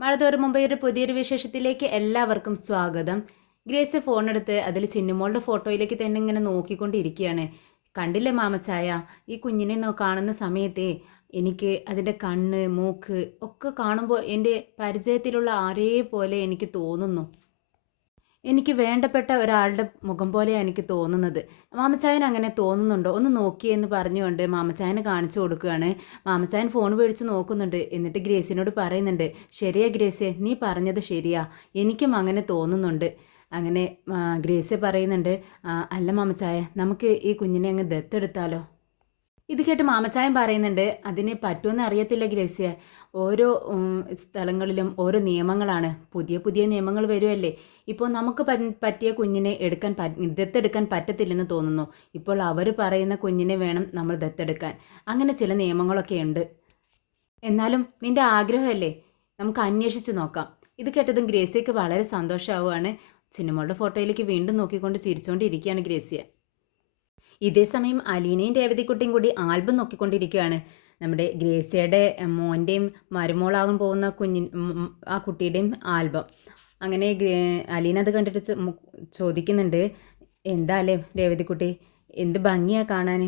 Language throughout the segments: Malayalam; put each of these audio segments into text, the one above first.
മഴ തോറും മുമ്പ് ഒരു പുതിയൊരു വിശേഷത്തിലേക്ക് എല്ലാവർക്കും സ്വാഗതം. ഗ്രേസ് ഫോണെടുത്ത് അതിൽ ചിന്നുമോളുടെ ഫോട്ടോയിലേക്ക് തന്നെ ഇങ്ങനെ നോക്കിക്കൊണ്ടിരിക്കുകയാണ്. കണ്ടില്ലേ മാമച്ചായ, ഈ കുഞ്ഞിനെ കാണുന്ന സമയത്തെ എനിക്ക് അതിൻ്റെ കണ്ണ്, മൂക്ക് ഒക്കെ കാണുമ്പോൾ എൻ്റെ പരിചയത്തിലുള്ള ആരേ പോലെ എനിക്ക് തോന്നുന്നു. എനിക്ക് വേണ്ടപ്പെട്ട ഒരാളുടെ മുഖം പോലെയാണ് എനിക്ക് തോന്നുന്നത്. മാമച്ചായന് അങ്ങനെ തോന്നുന്നുണ്ടോ? ഒന്ന് നോക്കിയേ എന്ന് പറഞ്ഞുകൊണ്ട് മാമച്ചായന് കാണിച്ചു കൊടുക്കുകയാണ്. മാമച്ചായൻ ഫോൺ മേടിച്ച് നോക്കുന്നുണ്ട്. എന്നിട്ട് ഗ്രേസിനോട് പറയുന്നുണ്ട്, ശരിയാ ഗ്രേസേ, നീ പറഞ്ഞത് ശരിയാ, എനിക്കും അങ്ങനെ തോന്നുന്നുണ്ട്. അങ്ങനെ ഗ്രേസ് പറയുന്നുണ്ട്, അല്ല മാമച്ചായ, നമുക്ക് ഈ കുഞ്ഞിനെ അങ്ങ് ദത്തെടുത്താലോ? ഇത് കേട്ട് മാമച്ചായൻ പറയുന്നുണ്ട്, അതിന് പറ്റുമെന്ന് അറിയത്തില്ല ഗ്രേസ്യ. ഓരോ സ്ഥലങ്ങളിലും ഓരോ നിയമങ്ങളാണ്. പുതിയ പുതിയ നിയമങ്ങൾ വരുമല്ലേ. ഇപ്പോൾ നമുക്ക് പറ്റിയ കുഞ്ഞിനെ ദത്തെടുക്കാൻ പറ്റത്തില്ലെന്ന് തോന്നുന്നു. ഇപ്പോൾ അവർ പറയുന്ന കുഞ്ഞിനെ വേണം നമ്മൾ ദത്തെടുക്കാൻ. അങ്ങനെ ചില നിയമങ്ങളൊക്കെ ഉണ്ട്. എന്നാലും നിന്റെ ആഗ്രഹമല്ലേ, നമുക്ക് അന്വേഷിച്ച് നോക്കാം. ഇത് കേട്ടതും ഗ്രേസ്യക്ക് വളരെ സന്തോഷമാവുകയാണ്. സിനിമകളുടെ ഫോട്ടോയിലേക്ക് വീണ്ടും നോക്കിക്കൊണ്ട് ചിരിച്ചുകൊണ്ടിരിക്കുകയാണ് ഗ്രേസ്യ. ഇതേ സമയം അലീനയും രേവതിക്കുട്ടിയും കൂടി ആൽബം നോക്കിക്കൊണ്ടിരിക്കുകയാണ്. നമ്മുടെ ഗ്രേസിയയുടെ മോൻ്റെയും മരുമോളാകാൻ പോകുന്ന ആ കുട്ടിയുടെയും ആൽബം. അങ്ങനെ അലീന അത് കണ്ടിട്ട് ചോദിക്കുന്നുണ്ട്, എന്താ അല്ലേ രേവതിക്കുട്ടി, എന്ത് ഭംഗിയാ കാണാൻ.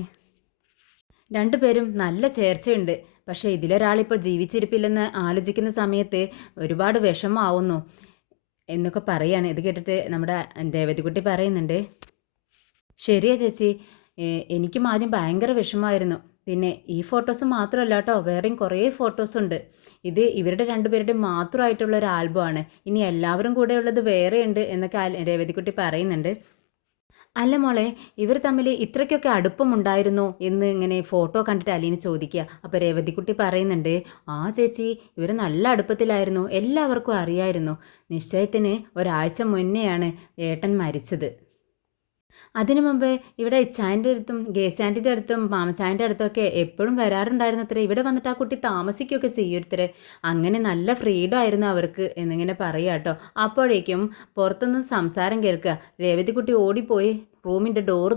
രണ്ടുപേരും നല്ല ചേർച്ചയുണ്ട്. പക്ഷേ ഇതിലൊരാളിപ്പോൾ ജീവിച്ചിരിപ്പില്ലെന്ന് ആലോചിക്കുന്ന സമയത്ത് ഒരുപാട് വിഷമമാവുന്നു എന്നൊക്കെ പറയാണ്. ഇത് കേട്ടിട്ട് നമ്മുടെ രേവതിക്കുട്ടി പറയുന്നുണ്ട്, ശരിയാ ചേച്ചി, എനിക്കും ആദ്യം ഭയങ്കര വിഷമമായിരുന്നു. പിന്നെ ഈ ഫോട്ടോസ് മാത്രമല്ല കേട്ടോ, വേറെയും കുറേ ഫോട്ടോസ് ഉണ്ട്. ഇത് ഇവരുടെ രണ്ടുപേരുടെ മാത്രമായിട്ടുള്ള ഒരു ആൽബമാണ്. ഇനി എല്ലാവരും കൂടെ ഉള്ളത് വേറെ ഉണ്ട് എന്നൊക്കെ രേവതിക്കുട്ടി പറയുന്നുണ്ട്. അല്ല മോളെ, ഇവർ തമ്മിൽ ഇത്രയ്ക്കൊക്കെ അടുപ്പമുണ്ടായിരുന്നോ എന്ന് ഇങ്ങനെ ഫോട്ടോ കണ്ടിട്ട് അലീന ചോദിക്കുക. അപ്പോൾ രേവതിക്കുട്ടി പറയുന്നുണ്ട്, ആ ചേച്ചി, ഇവർ നല്ല അടുപ്പത്തിലായിരുന്നു, എല്ലാവർക്കും അറിയായിരുന്നു. നിശ്ചയത്തിന് ഒരാഴ്ച മുന്നെയാണ് ഏട്ടൻ മരിച്ചത്. അതിനു മുമ്പ് ഇവിടെ ഇച്ചായൻ്റെ അടുത്തും ഗേസാൻറ്റിൻ്റെ അടുത്തും മാമച്ചായൻ്റെ അടുത്തൊക്കെ എപ്പോഴും വരാറുണ്ടായിരുന്നു അത്രേ. ഇവിടെ വന്നിട്ട് ആ കുട്ടി താമസിക്കുകയൊക്കെ ചെയ്യൂത്രേ. അങ്ങനെ നല്ല ഫ്രീഡം ആയിരുന്നു അവർക്ക് എന്നിങ്ങനെ പറയുക കേട്ടോ. അപ്പോഴേക്കും പുറത്തുനിന്ന് സംസാരം കേൾക്കുക. രേവതിക്കുട്ടി ഓടിപ്പോയി റൂമിൻ്റെ ഡോറ്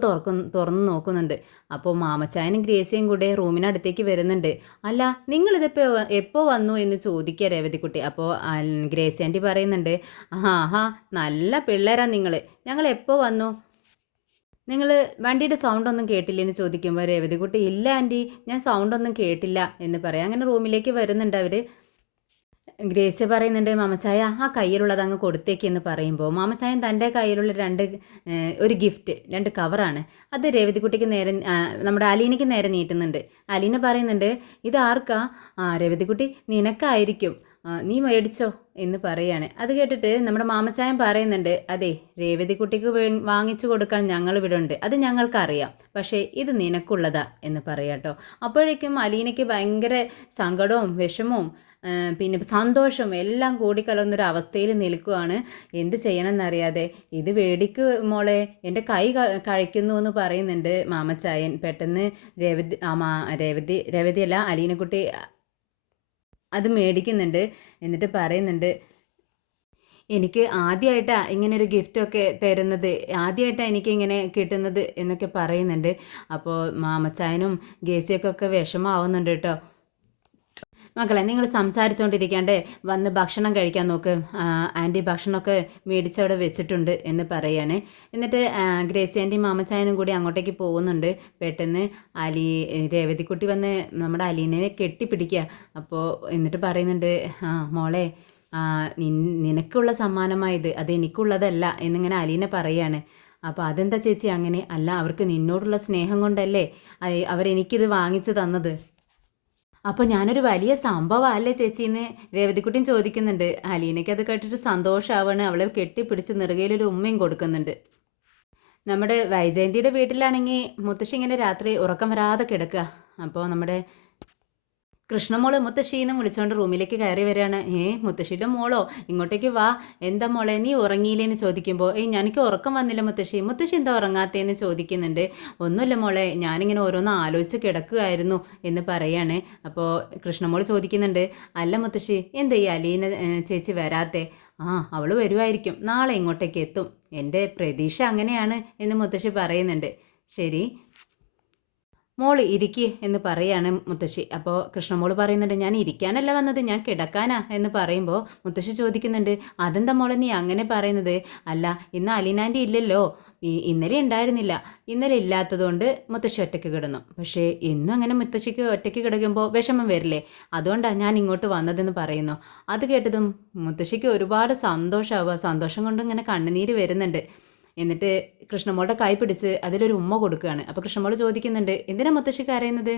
തുറന്ന് നോക്കുന്നുണ്ട്. അപ്പോൾ മാമച്ചായനും ഗ്രേസിയും കൂടെ റൂമിനടുത്തേക്ക് വരുന്നുണ്ട്. അല്ല, നിങ്ങളിതിപ്പോൾ എപ്പോൾ വന്നു എന്ന് ചോദിക്കുക രേവതിക്കുട്ടി. അപ്പോൾ ഗ്രേസി ആൻറ്റി പറയുന്നുണ്ട്, ആഹാ നല്ല പിള്ളേരാ ഞങ്ങൾ എപ്പോൾ വന്നു, നിങ്ങൾ വണ്ടിയുടെ സൗണ്ടൊന്നും കേട്ടില്ലെന്ന് ചോദിക്കുമ്പോൾ രേവതിക്കുട്ടി, ഇല്ല ആൻറ്റി, ഞാൻ സൗണ്ടൊന്നും കേട്ടില്ല എന്ന് പറയാം. അങ്ങനെ റൂമിലേക്ക് വരുന്നുണ്ട് അവർ. ഗ്രേസ്യ പറയുന്നുണ്ട്, മാമച്ചായ ആ കയ്യിലുള്ളത് അങ്ങ് കൊടുത്തേക്കെന്ന് പറയുമ്പോൾ മാമച്ചായൻ തൻ്റെ കയ്യിലുള്ള ഒരു ഗിഫ്റ്റ്, 2 കവറാണ്. അത് രേവതിക്കുട്ടിക്ക് നേരെ നമ്മുടെ അലീനയ്ക്ക് നേരെ നീട്ടുന്നുണ്ട്. അലീന പറയുന്നുണ്ട്, ഇത് ആർക്കാ? രേവതിക്കുട്ടി, നിനക്കായിരിക്കും, നീ മേടിച്ചോ എന്ന് പറയാണ്. അത് കേട്ടിട്ട് നമ്മുടെ മാമച്ചായൻ പറയുന്നുണ്ട്, അതെ, രേവതിക്കുട്ടിക്ക് വാങ്ങിച്ചു കൊടുക്കാൻ ഞങ്ങളിവിടെ ഉണ്ട്, അത് ഞങ്ങൾക്കറിയാം, പക്ഷേ ഇത് നിനക്കുള്ളതാ എന്ന് പറയാട്ടോ. അപ്പോഴേക്കും അലീനയ്ക്ക് ഭയങ്കര സങ്കടവും വിഷമവും പിന്നെ സന്തോഷം എല്ലാം കൂടിക്കലർന്നൊരു അവസ്ഥയിൽ നിൽക്കുകയാണ്. എന്ത് ചെയ്യണമെന്നറിയാതെ. ഇത് വേടിക്ക് മോളെ, എൻ്റെ കൈ കഴിക്കുന്നു എന്ന് പറയുന്നുണ്ട് മാമച്ചായൻ. പെട്ടെന്ന് രേവതിയല്ല, അലീനക്കുട്ടി അത് മേടിക്കുന്നുണ്ട്. എന്നിട്ട് പറയുന്നുണ്ട്, എനിക്ക് ആദ്യമായിട്ടാണ് ഇങ്ങനൊരു ഗിഫ്റ്റൊക്കെ തരുന്നത്, ആദ്യമായിട്ടാണ് എനിക്കിങ്ങനെ കിട്ടുന്നത് എന്നൊക്കെ പറയുന്നുണ്ട്. അപ്പോൾ മാമച്ചായനും ഗേസിയൊക്കെ വിഷമമാവുന്നുണ്ട് കേട്ടോ. മക്കളെ, നിങ്ങൾ സംസാരിച്ചുകൊണ്ടിരിക്കാണ്ട് വന്ന് ഭക്ഷണം കഴിക്കാൻ നോക്ക്, ആൻറ്റി ഭക്ഷണമൊക്കെ മേടിച്ചവിടെ വെച്ചിട്ടുണ്ട് എന്ന് പറയാണ്. എന്നിട്ട് ഗ്രേസി ആൻറ്റി മാമച്ചായനും കൂടി അങ്ങോട്ടേക്ക് പോകുന്നുണ്ട്. പെട്ടെന്ന് രേവതിക്കുട്ടി വന്ന് നമ്മുടെ അലീനെ കെട്ടിപ്പിടിക്കുക. അപ്പോൾ എന്നിട്ട് പറയുന്നുണ്ട്, മോളെ, നിനക്കുള്ള സമ്മാനമായത്, അത് എനിക്കുള്ളതല്ല എന്നിങ്ങനെ അലീന പറയാണ്. അപ്പോൾ അതെന്താ ചേച്ചി അങ്ങനെ? അല്ല, അവർക്ക് നിന്നോടുള്ള സ്നേഹം കൊണ്ടല്ലേ അവരെനിക്കിത് വാങ്ങിച്ചു തന്നത്. അപ്പോൾ ഞാനൊരു വലിയ സംഭവമല്ലേ ചേച്ചിന്ന് രേവതിക്കുട്ടിയും ചോദിക്കുന്നുണ്ട്. അലീനയ്ക്ക് അത് കേട്ടിട്ട് സന്തോഷമാവാണ്. അവളെ കെട്ടിപ്പിടിച്ച് നെറുകയിലൊരു ഉമ്മയും കൊടുക്കുന്നുണ്ട്. നമ്മുടെ വൈജയന്തിയുടെ വീട്ടിലാണെങ്കിൽ മുത്തശ്ശി ഇങ്ങനെ രാത്രി ഉറക്കം വരാതെ കിടക്കുക. അപ്പോൾ നമ്മുടെ കൃഷ്ണമോള് മുത്തശ്ശീന്ന് വിളിച്ചുകൊണ്ട് റൂമിലേക്ക് കയറി വരികയാണ്. മുത്തശ്ശിയുടെ മോളോ, ഇങ്ങോട്ടേക്ക് വാ, എന്താ മോളെ നീ ഉറങ്ങിയില്ലേന്ന് ചോദിക്കുമ്പോൾ, എനിക്ക് ഉറക്കം വന്നില്ല മുത്തശ്ശി, മുത്തശ്ശി എന്താ ഉറങ്ങാത്തേന്ന് ചോദിക്കുന്നുണ്ട്. ഒന്നുമില്ല മോളെ, ഞാനിങ്ങനെ ഓരോന്ന് ആലോചിച്ച് കിടക്കുകയായിരുന്നു എന്ന് പറയാണ്. അപ്പോൾ കൃഷ്ണമോള് ചോദിക്കുന്നുണ്ട്, അല്ല മുത്തശ്ശി, എന്താ ഈ അലീന ചേച്ചി വരാത്തെ? അവൾ വരുമായിരിക്കും, നാളെ ഇങ്ങോട്ടേക്ക് എത്തും, എൻ്റെ പ്രതീക്ഷ അങ്ങനെയാണ് എന്ന് മുത്തശ്ശി പറയുന്നുണ്ട്. ശരി, മോള് ഇരിക്ക് എന്ന് പറയാണ് മുത്തശ്ശി. അപ്പോൾ കൃഷ്ണമോള് പറയുന്നുണ്ട്, ഞാൻ ഇരിക്കാനല്ല വന്നത്, ഞാൻ കിടക്കാനാ എന്ന് പറയുമ്പോൾ മുത്തശ്ശി ചോദിക്കുന്നുണ്ട്, അതെന്താ മോളെ നീ അങ്ങനെ പറയുന്നത്? അല്ല, ഇന്ന് അലീനാൻ്റി ഇല്ലല്ലോ, ഇന്നലെ ഉണ്ടായിരുന്നില്ല. ഇന്നലെ ഇല്ലാത്തതുകൊണ്ട് മുത്തശ്ശി ഒറ്റയ്ക്ക് കിടന്നു. പക്ഷേ ഇന്നും അങ്ങനെ മുത്തശ്ശിക്ക് ഒറ്റയ്ക്ക് കിടക്കുമ്പോൾ വിഷമം വരില്ലേ? അതുകൊണ്ടാണ് ഞാൻ ഇങ്ങോട്ട് വന്നതെന്ന് പറയുന്നു. അത് കേട്ടതും മുത്തശ്ശിക്ക് ഒരുപാട് സന്തോഷമാവുക. സന്തോഷം കൊണ്ട് ഇങ്ങനെ കണ്ണുനീര് വരുന്നുണ്ട്. എന്നിട്ട് കൃഷ്ണമോളുടെ കൈ പിടിച്ച് അതിലൊരു ഉമ്മ കൊടുക്കുകയാണ്. അപ്പോൾ കൃഷ്ണമോൾ ചോദിക്കുന്നുണ്ട്, എന്തിനാ മുത്തശ്ശി കരയുന്നത്?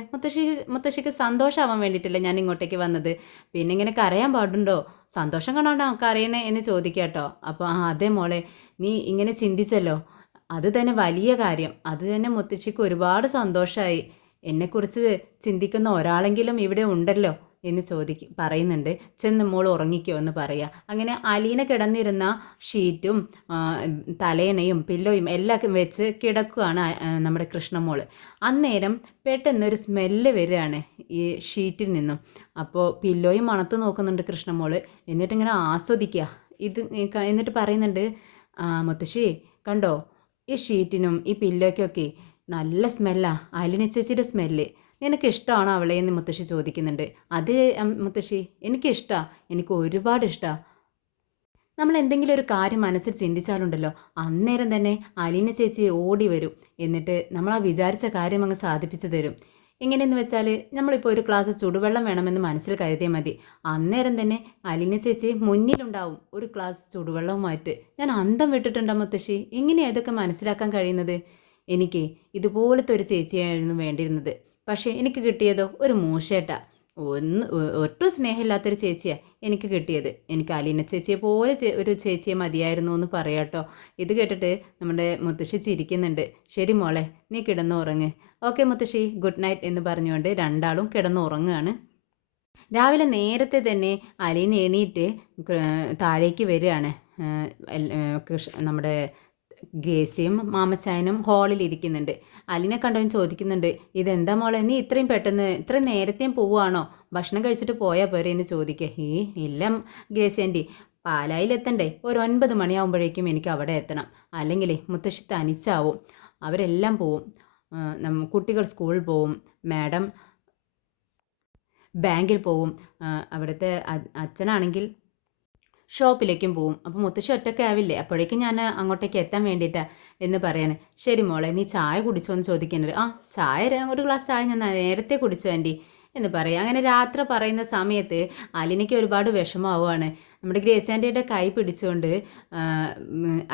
മുത്തശ്ശിക്ക് സന്തോഷമാവാൻ വേണ്ടിയിട്ടല്ലേ ഞാൻ ഇങ്ങോട്ടേക്ക് വന്നത്. പിന്നെ ഇങ്ങനെ കരയാൻ പാടുണ്ടോ? സന്തോഷം കൊണ്ടാണോ കരയണേ എന്ന് ചോദിക്കാട്ടോ. അപ്പോൾ അതെ മോളെ, നീ ഇങ്ങനെ ചിന്തിച്ചല്ലോ, അത് തന്നെ വലിയ കാര്യം. അത് തന്നെ മുത്തശ്ശിക്ക് ഒരുപാട് സന്തോഷമായി. എന്നെക്കുറിച്ച് ചിന്തിക്കുന്ന ഒരാളെങ്കിലും ഇവിടെ ഉണ്ടല്ലോ എന്ന് പറയുന്നുണ്ട്. ചെന്ന് മോൾ ഉറങ്ങിക്കോ എന്ന് പറയുക. അങ്ങനെ അലീന കിടന്നിരുന്ന ഷീറ്റും തലേണയും പില്ലോയും എല്ലാം വെച്ച് കിടക്കുകയാണ് നമ്മുടെ കൃഷ്ണമോൾ. അന്നേരം പെട്ടെന്നൊരു സ്മെല്ല് വരികയാണ് ഈ ഷീറ്റിൽ നിന്നും. അപ്പോൾ പില്ലോയും മണത്ത് നോക്കുന്നുണ്ട് കൃഷ്ണമോൾ. എന്നിട്ടിങ്ങനെ ആസ്വദിക്കുക. എന്നിട്ട് പറയുന്നുണ്ട്, മുത്തശ്ശി കണ്ടോ, ഈ ഷീറ്റിനും ഈ പില്ലോയ്ക്കൊക്കെ നല്ല സ്മെല്ലാ, അലിന ചേച്ചിയുടെ സ്മെല്ല്. നിനക്ക് ഇഷ്ടമാണോ അവളെ എന്ന് മുത്തശ്ശി ചോദിക്കുന്നുണ്ട്. അത് മുത്തശ്ശി എനിക്കിഷ്ടമാണ്, എനിക്ക് ഒരുപാട് ഇഷ്ടമാണ്. നമ്മൾ എന്തെങ്കിലും ഒരു കാര്യം മനസ്സിൽ ചിന്തിച്ചാലുണ്ടല്ലോ, അന്നേരം തന്നെ അലീന ചേച്ചി ഓടി വരും. എന്നിട്ട് നമ്മൾ ആ വിചാരിച്ച കാര്യം അങ്ങ് സാധിപ്പിച്ചു തരും. എങ്ങനെയെന്ന് വെച്ചാൽ, നമ്മളിപ്പോൾ ഒരു ഗ്ലാസ് ചുടുവെള്ളം വേണമെന്ന് മനസ്സിൽ കരുതിയാൽ മതി, അന്നേരം തന്നെ അലീന ചേച്ചി മുന്നിലുണ്ടാവും ഒരു ഗ്ലാസ് ചുടുവെള്ളവുമായിട്ട്. ഞാൻ അന്തം വിട്ടിട്ടുണ്ടോ മുത്തശ്ശി? എങ്ങനെയാണ് ഇതൊക്കെ മനസ്സിലാക്കാൻ കഴിയുന്നത്? എനിക്ക് ഇതുപോലത്തെ ഒരു ചേച്ചിയായിരുന്നു വേണ്ടിയിരുന്നത്. പക്ഷേ എനിക്ക് കിട്ടിയതോ ഒരു മൂശേട്ട. ഒട്ടും സ്നേഹമില്ലാത്തൊരു ചേച്ചിയാണ് എനിക്ക് കിട്ടിയത്. എനിക്ക് അലീന ചേച്ചിയെ പോലെ ഒരു ചേച്ചിയെ മതിയായിരുന്നു എന്ന് പറയാട്ടോ. ഇത് കേട്ടിട്ട് നമ്മുടെ മുത്തശ്ശി ചിരിക്കുന്നുണ്ട്. ശരി മോളെ, നീ കിടന്നുറങ്ങ്. ഓക്കെ മുത്തശ്ശി, ഗുഡ് നൈറ്റ് എന്ന് പറഞ്ഞുകൊണ്ട് രണ്ടാളും കിടന്നുറങ്ങുകയാണ്. രാവിലെ നേരത്തെ തന്നെ അലീന എണീറ്റ് താഴേക്ക് വരികയാണ്. നമ്മുടെ ഗ്രേസിയും മാമച്ചായനും ഹാളിൽ ഇരിക്കുന്നുണ്ട്. അലീനെ കണ്ടവൻ ചോദിക്കുന്നുണ്ട്, ഇതെന്താ മോളെ, നീ ഇത്രയും പെട്ടെന്ന് ഇത്രയും നേരത്തെയും പോവുകയാണോ? ഭക്ഷണം കഴിച്ചിട്ട് പോയാൽ പോരെ എന്ന് ചോദിക്കുക. ഇല്ല ഗ്രേസി ആൻറ്റി, പാലായിലെത്തണ്ടേ, ഒരു 9 മണിയാകുമ്പോഴേക്കും എനിക്ക് അവിടെ എത്തണം. അല്ലെങ്കിൽ മുത്തശ്ശി തനിച്ചാവും. അവരെല്ലാം പോവും. കുട്ടികൾ സ്കൂളിൽ പോവും, മാഡം ബാങ്കിൽ പോവും, അവിടുത്തെ അച്ഛനാണെങ്കിൽ ഷോപ്പിലേക്കും പോവും. അപ്പോൾ മുത്തശ്ശി ഒറ്റയ്ക്ക് ആവില്ലേ, അപ്പോഴേക്കും ഞാൻ അങ്ങോട്ടേക്ക് എത്താൻ വേണ്ടിയിട്ടാണ് എന്ന് പറയാണ്. ശരി മോളെ, നീ ചായ കുടിച്ചോ എന്ന് ചോദിക്കുന്നത്. ചായ ഒരു ഗ്ലാസ് ചായ ഞാൻ നേരത്തെ കുടിച്ചു ആൻറ്റി എന്ന് പറയാം. അങ്ങനെ രാത്രി പറയുന്ന സമയത്ത് അലീനയ്ക്ക് ഒരുപാട് വിഷമമാവുകയാണ്. നമ്മുടെ ഗ്രേസ് ആൻറ്റിയുടെ കൈ പിടിച്ചുകൊണ്ട്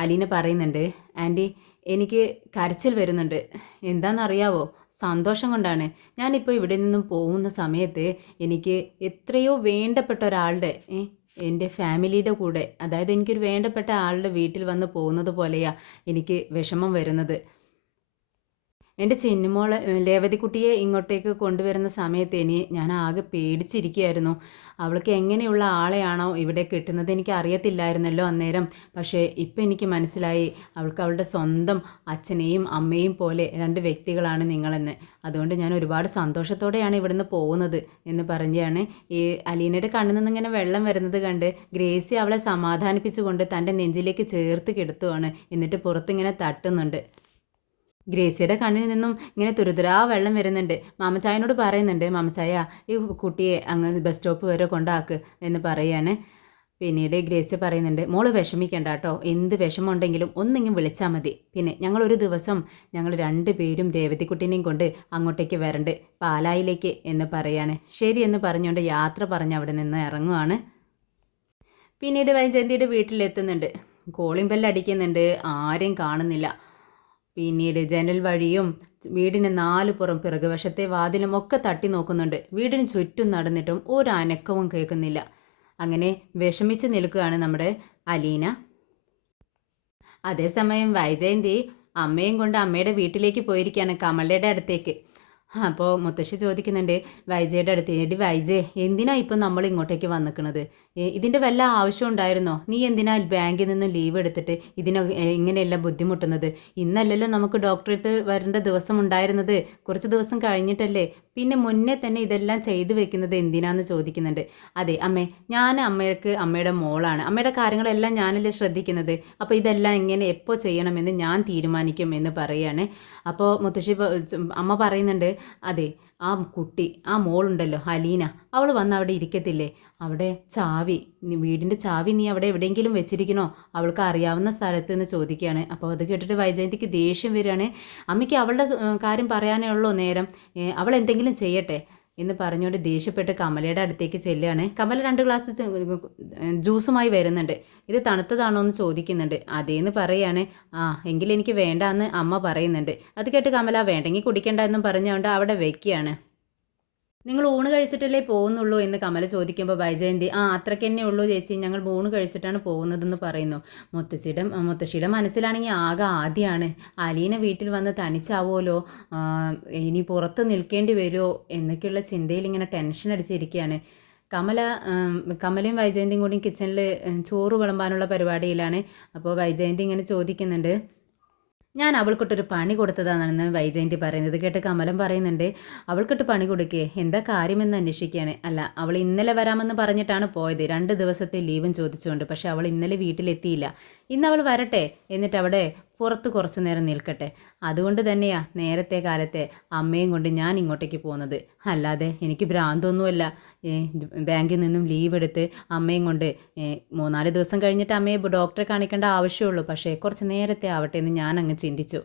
അലീന പറയുന്നുണ്ട്, ആൻറ്റി എനിക്ക് കരച്ചിൽ വരുന്നുണ്ട്. എന്താണെന്നറിയാവോ? സന്തോഷം കൊണ്ടാണ്. ഞാനിപ്പോൾ ഇവിടെ നിന്നും പോകുന്ന സമയത്ത് എനിക്ക് എത്രയോ വേണ്ടപ്പെട്ട ഒരാളുടെ എൻ്റെ ഫാമിലിയുടെ കൂടെ, അതായത് എനിക്കൊരു വേണ്ടപ്പെട്ട ആളുടെ വീട്ടിൽ വന്ന് പോകുന്നത് പോലെയാണ് എനിക്ക് വിഷമം വരുന്നത്. എൻ്റെ ചിന്നുമോളെ ലേവതിക്കുട്ടിയെ ഇങ്ങോട്ടേക്ക് കൊണ്ടുവരുന്ന സമയത്ത് ഞാൻ ആകെ പേടിച്ചിരിക്കുകയായിരുന്നു. അവൾക്ക് എങ്ങനെയുള്ള ആളെയാണോ ഇവിടെ കിട്ടുന്നത് എനിക്ക് അറിയത്തില്ലായിരുന്നല്ലോ അന്നേരം. പക്ഷേ ഇപ്പം എനിക്ക് മനസ്സിലായി, അവൾക്ക് അവളുടെ സ്വന്തം അച്ഛനെയും അമ്മയും പോലെ 2 വ്യക്തികളാണ് നിങ്ങളെന്ന്. അതുകൊണ്ട് ഞാൻ ഒരുപാട് സന്തോഷത്തോടെയാണ് ഇവിടുന്ന് പോകുന്നത് എന്ന് പറഞ്ഞാണ് ഈ അലീനയുടെ കണ്ണിൽ നിന്നിങ്ങനെ വെള്ളം വരുന്നത് കണ്ട് ഗ്രേസി അവളെ സമാധാനിപ്പിച്ചുകൊണ്ട് തൻ്റെ നെഞ്ചിലേക്ക് ചേർത്ത് കിടത്തുവാണ്. എന്നിട്ട് പുറത്തിങ്ങനെ തട്ടുന്നുണ്ട്. ഗ്രേസിയുടെ കണ്ണിൽ നിന്നും ഇങ്ങനെ തുരുതുരാ വെള്ളം വരുന്നുണ്ട്. മാമച്ചായനോട് പറയുന്നുണ്ട്, മാമച്ചായ ഈ കുട്ടിയെ അങ്ങ് ബസ് സ്റ്റോപ്പ് വരെ കൊണ്ടാക്ക് എന്ന് പറയാണ്. പിന്നീട് ഗ്രേസി പറയുന്നുണ്ട്, മോള് വിഷമിക്കണ്ട കേട്ടോ, എന്ത് വിഷമമുണ്ടെങ്കിലും ഒന്നിങ്ങും വിളിച്ചാൽ മതി. പിന്നെ ഞങ്ങളൊരു ദിവസം ഞങ്ങൾ 2 പേരും രേവതിക്കുട്ടീനെയും കൊണ്ട് അങ്ങോട്ടേക്ക് വരണ്ട്, പാലായിലേക്ക് എന്ന് പറയാണ്. ശരി എന്ന് പറഞ്ഞുകൊണ്ട് യാത്ര പറഞ്ഞ് അവിടെ നിന്ന് ഇറങ്ങുവാണ്. പിന്നീട് വൈജയന്തിയുടെ വീട്ടിലെത്തുന്നുണ്ട്. കോളിംഗ് ബെല്ലടിക്കുന്നുണ്ട്, ആരെയും കാണുന്നില്ല. പിന്നീട് ജനൽ വഴിയും വീടിന് 4 പുറം പിറകുവശത്തെ വാതിലും ഒക്കെ തട്ടി നോക്കുന്നുണ്ട്. വീടിന് ചുറ്റും നടന്നിട്ടും ഒരു അനക്കവും കേൾക്കുന്നില്ല. അങ്ങനെ വിഷമിച്ച് നിൽക്കുകയാണ് നമ്മുടെ അലീന. അതേസമയം വൈജയന്തി അമ്മയും കൊണ്ട് അമ്മയുടെ വീട്ടിലേക്ക് പോയിരിക്കുകയാണ്, കമലയുടെ അടുത്തേക്ക്. അപ്പോൾ മുത്തശ്ശി ചോദിക്കുന്നുണ്ട് വൈജയുടെ അടുത്ത്, എടി വൈജയ്, എന്തിനാ ഇപ്പം നമ്മൾ ഇങ്ങോട്ടേക്ക് വന്നിക്കണത്? ഇതിൻ്റെ വല്ല ആവശ്യം ഉണ്ടായിരുന്നോ? നീ എന്തിനാ ബാങ്കിൽ നിന്നും ലീവ് എടുത്തിട്ട് ഇങ്ങനെയെല്ലാം ബുദ്ധിമുട്ടുന്നത്? ഇന്നല്ലല്ലോ നമുക്ക് ഡോക്ടറെടുത്ത് വരേണ്ട ദിവസം ഉണ്ടായിരുന്നത്, കുറച്ച് ദിവസം കഴിഞ്ഞിട്ടല്ലേ പിന്നെ മുന്നേ തന്നെ ഇതെല്ലാം ചെയ്തു വെക്കുന്നത് എന്തിനാന്ന് ചോദിക്കുന്നുണ്ട്. അതെ അമ്മേ, ഞാൻ അമ്മയുടെ മോളാണ്, അമ്മയുടെ കാര്യങ്ങളെല്ലാം ഞാനല്ലേ ശ്രദ്ധിക്കുന്നത്. അപ്പോൾ ഇതെല്ലാം എങ്ങനെ എപ്പോൾ ചെയ്യണമെന്ന് ഞാൻ തീരുമാനിക്കും എന്ന് പറയാണ്. അപ്പോൾ അമ്മ പറയുന്നുണ്ട്, അതെ ആ കുട്ടി, ആ മോളുണ്ടല്ലോ അലീന, അവൾ വന്ന് അവിടെ ഇരിക്കത്തില്ലേ, അവിടെ വീടിൻ്റെ ചാവി നീ അവിടെ എവിടെയെങ്കിലും വെച്ചിരിക്കണോ, അവൾക്ക് അറിയാവുന്ന സ്ഥലത്ത് എന്ന് ചോദിക്കുകയാണ്. അപ്പോൾ അത് കേട്ടിട്ട് വൈജയന്തിക്ക് ദേഷ്യം വരികയാണ്. അമ്മയ്ക്ക് അവളുടെ കാര്യം പറയാനേ ഉള്ളൂ നേരം, അവൾ എന്തെങ്കിലും ചെയ്യട്ടെ എന്ന് പറഞ്ഞുകൊണ്ട് ദേഷ്യപ്പെട്ട് കമലയുടെ അടുത്തേക്ക് ചെല്ലുകയാണ്. കമല 2 ഗ്ലാസ് ജ്യൂസുമായി വരുന്നുണ്ട്. ഇത് തണുത്തതാണോ എന്ന് ചോദിക്കുന്നുണ്ട്. അതേന്ന് പറയാണ്. ആ എങ്കിൽ എനിക്ക് വേണ്ട എന്ന് അമ്മ പറയുന്നുണ്ട്. അത് കേട്ട് കമല വേണ്ടെങ്കിൽ കുടിക്കണ്ട എന്നും പറഞ്ഞുകൊണ്ട് അവിടെ വെക്കുകയാണ്. നിങ്ങൾ ഊണ് കഴിച്ചിട്ടല്ലേ പോകുന്നുള്ളൂ എന്ന് കമല ചോദിക്കുമ്പോൾ വൈജയന്തി, ആ അത്രയ്ക്ക് തന്നെ ഉള്ളൂ ചേച്ചി, ഞങ്ങൾ ഊണ് കഴിച്ചിട്ടാണ് പോകുന്നതെന്ന് പറയുന്നു. മുത്തശ്ശിയുടെ മനസ്സിലാണെങ്കിൽ ആകെ ആദ്യമാണ്, അലീന വീട്ടിൽ വന്ന് തനിച്ചാവുമല്ലോ, ഇനി പുറത്ത് നിൽക്കേണ്ടി വരുമോ എന്നൊക്കെയുള്ള ചിന്തയിൽ ഇങ്ങനെ ടെൻഷൻ അടിച്ചിരിക്കുകയാണ്. കമലയും വൈജയന്തിയും കൂടി കിച്ചണിൽ ചോറ് വിളമ്പാനുള്ള പരിപാടിയിലാണ്. അപ്പോൾ വൈജയന്തി ഇങ്ങനെ ചോദിക്കുന്നുണ്ട്, ഞാൻ അവൾക്കിട്ടൊരു പണി കൊടുത്തതാണെന്ന് വൈജയന്തി പറയുന്നത് കേട്ട് കമലം പറയുന്നുണ്ട്, അവൾക്കിട്ട് പണി കൊടുക്കേ, എന്താ കാര്യമെന്ന് അന്വേഷിക്കുകയാണ്. അല്ല, അവൾ ഇന്നലെ വരാമെന്ന് പറഞ്ഞിട്ടാണ് പോയത്, 2 ദിവസത്തെ ലീവും ചോദിച്ചുകൊണ്ട്. പക്ഷെ അവൾ ഇന്നലെ വീട്ടിലെത്തിയില്ല. ഇന്ന് അവൾ വരട്ടെ, എന്നിട്ട് അവിടെ പുറത്ത് കുറച്ച് നേരം നിൽക്കട്ടെ. അതുകൊണ്ട് തന്നെയാ നേരത്തെ കാലത്തെ അമ്മയും കൊണ്ട് ഞാൻ ഇങ്ങോട്ടേക്ക് പോകുന്നത്. അല്ലാതെ എനിക്ക് ഭ്രാന്തൊന്നുമല്ല. ബാങ്കിൽ നിന്നും ലീവ് എടുത്ത് അമ്മയും കൊണ്ട് 3-4 ദിവസം കഴിഞ്ഞിട്ട് അമ്മയെ ഡോക്ടറെ കാണിക്കേണ്ട ആവശ്യമുള്ളൂ. പക്ഷേ കുറച്ച് നേരത്തെ ആവട്ടെ എന്ന് ഞാൻ അങ്ങ് ചിന്തിച്ചു.